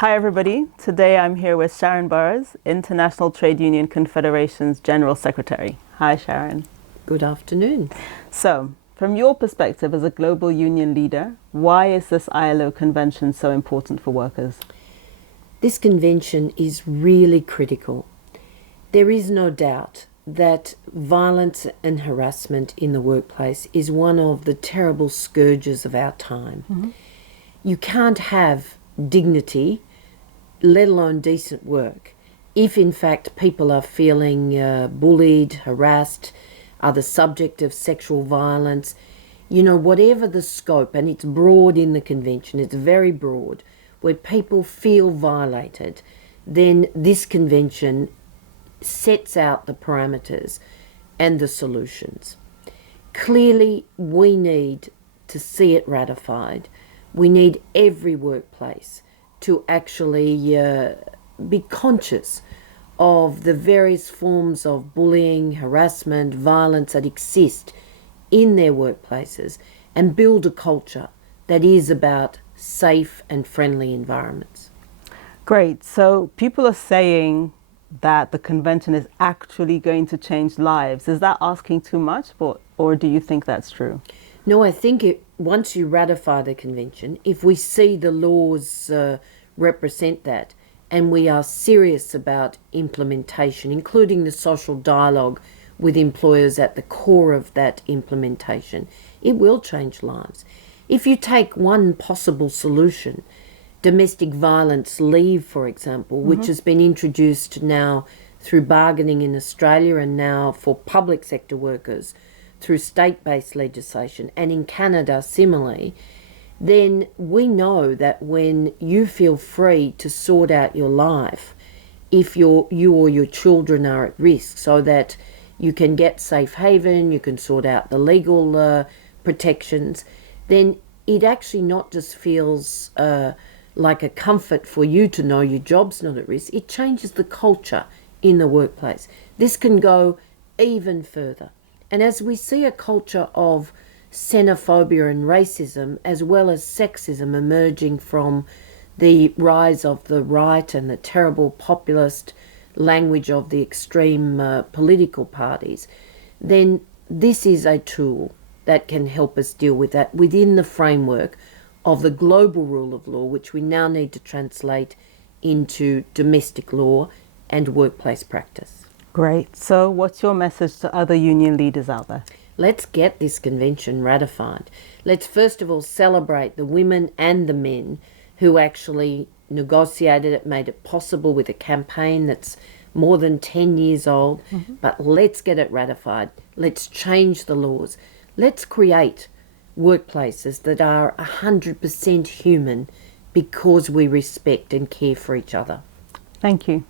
Hi everybody, today I'm here with Sharan Burrow, International Trade Union Confederation's General Secretary. Hi Sharan. Good afternoon. So, from your perspective as a global union leader, why is this ILO convention so important for workers? This convention is really critical. There is no doubt that violence and harassment in the workplace is one of the terrible scourges of our time. You can't have dignity, let alone decent work, if in fact people are feeling bullied, harassed, are the subject of sexual violence. You know, whatever the scope, and it's broad in the convention, it's very broad, where people feel violated, then this convention sets out the parameters and the solutions. Clearly, we need to see it ratified. We need every workplace to actually be conscious of the various forms of bullying, harassment, violence that exist in their workplaces and build a culture that is about safe and friendly environments. Great. So people are saying that the convention is actually going to change lives. Is that asking too much, or do you think that's true? No, I think once you ratify the convention, if we see the laws represent that, and we are serious about implementation, including the social dialogue with employers at the core of that implementation, it will change lives. If you take one possible solution, domestic violence leave, for example, which has been introduced now through bargaining in Australia and now for public sector workers through state-based legislation, and in Canada similarly, then we know that when you feel free to sort out your life, if you or your children are at risk, so that you can get safe haven, you can sort out the legal protections, then it actually not just feels like a comfort for you to know your job's not at risk, it changes the culture in the workplace. This can go even further. And as we see a culture of xenophobia and racism, as well as sexism emerging from the rise of the right and the terrible populist language of the extreme political parties, then this is a tool that can help us deal with that within the framework of the global rule of law, which we now need to translate into domestic law and workplace practice. Great. So what's your message to other union leaders out there? Let's get this convention ratified. Let's first of all celebrate the women and the men who actually negotiated it, made it possible with a campaign that's more than 10 years old. But let's get it ratified. Let's change the laws. Let's create workplaces that are 100% human because we respect and care for each other. Thank you.